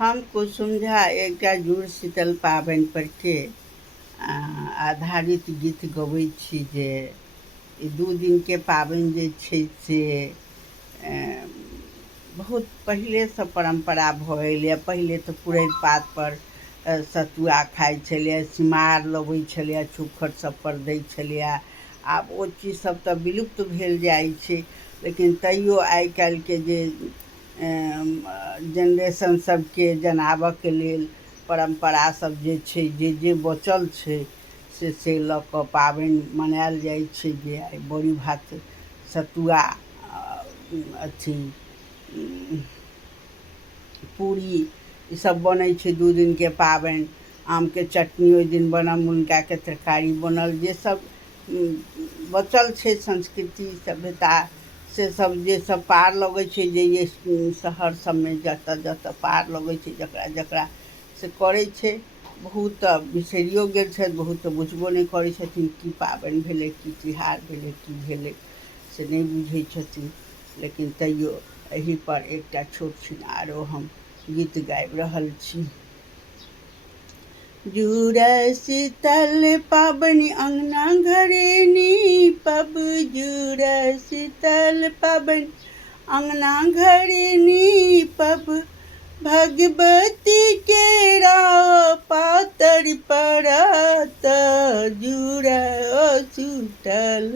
हम कुसुम झा एकटा जुड़ शीतल पाबनि पर के आधारित गीत गबैत छी जे ई 2 दिनके पाबनि जे छै से बहुत पहिलेसँ परम्परा भऽ अएलैए। पहिले तऽ पुरैर पातपर सतुआ खाइ छलैए, सिमार लबै छलैए, चौखट सबपर दै छलैए। आब ओ चीजसब तऽ विलुप्त भेल जाइ छै, लेकिन तैओ आइ काल्हिके जे जेनरेशन सबके जनाबऽके लेल परम्परासब जे छै, जे बचल छै से लऽ कऽ पाबनि मनाएल जाइ छै जे आइ बड़ी भात सतुआ अथी पूड़ी ईसब बनै छै 2 दिनके पाबनि। आमके चटनी ओहि दिन बनल, मुनगाके तरकारी बनल, जे सब बचल छै संस्कृति सभ्यता से सब जे सब पार लगै छै, जे शहर सबमे जतऽ पार लगै छै जकरा से करै छै। बहुत तऽ बिसरियो गेल छथि, बहुत तऽ बुझबो नहि करै छथिन की पाबनि भेलै, की तिहार भेलै, की भेलै से नहि बुझै छथिन। लेकिन तैओ एहिपर एकटा छोट छिन आरो हम गीत गाबि रहल छी। जुड़ शीतल पाबनि अङ्गना घरे नीपब, जुड़ शीतल पाबनि अङ्गना घरे नीपब, भगवती केरा पातर पड़त, जुड़ शीतल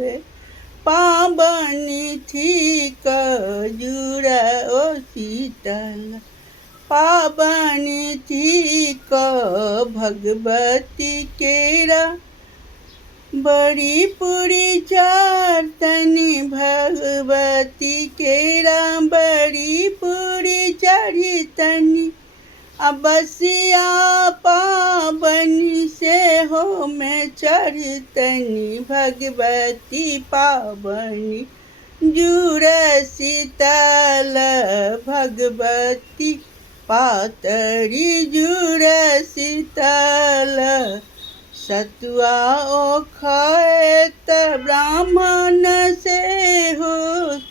पाबनि थिक, जुड़ शीतल पाबनि थिक, भगवती केरा बड़ी पूरी चारतनी, भगवती केरा बड़ी पूरी चारितनी, बसिया पाबनि सेहो में चढ़तनी, भगवती पाबनि जुड़ शीतल भगवती पातरी, जुड़ शीतल सतुआ ओ खाएत ब्राह्मण सेहो,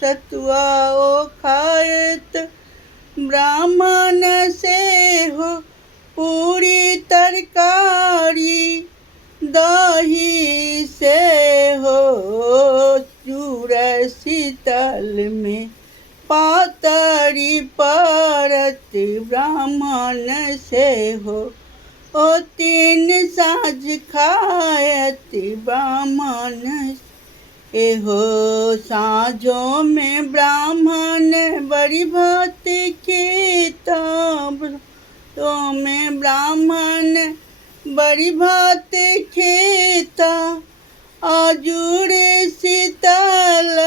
सतुआ ओ खाएत ब्राह्मण सेहो, पूरी तरकारी दही सेहो, जुड़ शीतल में पातरी पड़त ब्राह्मण सेहो, ओ 3 साँझ खाएत ब्राह्मण एहो, साँझों में ब्राह्मण बड़ी भात खेता, तो में ब्राह्मण बड़ी भात खेता, जुड़ शीतल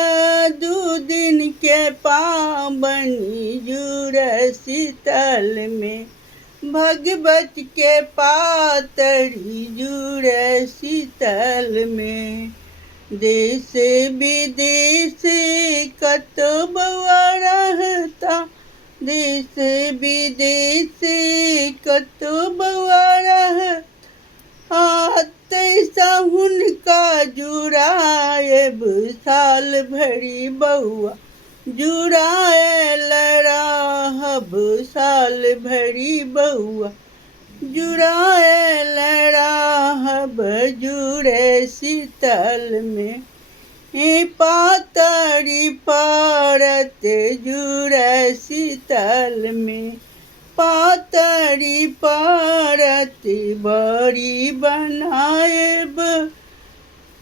2 दिन के पाबनि, जुड़ शीतल में भगवत के पातरी, जुड़ शीतल में देश विदेश कतो बउआ रहता, देश विदेश कतो बउआ रहता, तैसा हुनका जुड़ाएब साल भरी बउआ, जुड़ाएल रहब साल भरी बउआ, जुड़ाएल रहब, जुड़ शीतल में पातरी पड़त, जुड़ शीतल में पातरी पड़त, बड़ी बनाएब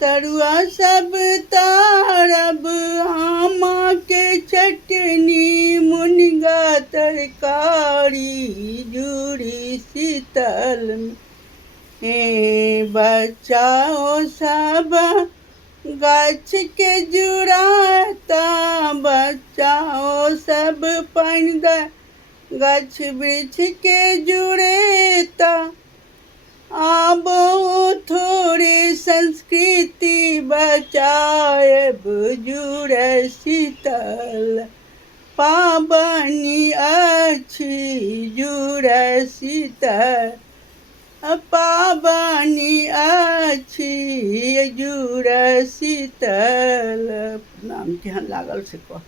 तरुआ सब तारब, आमा के चटनी मुनगा तरकारी, जुड़ शीतल में बच्चाओ सब गाछ के जुड़ाता, बच्चाओ सब पानि गाछ वृक्ष के जुड़ेता, आब थोड़े संस्कृति बचाएब, जुड़ शीतल पाबनि अछि, जुड़ शीतल पाबनि अछि, जुड़ शीतल। नाम केहन लागल से कह।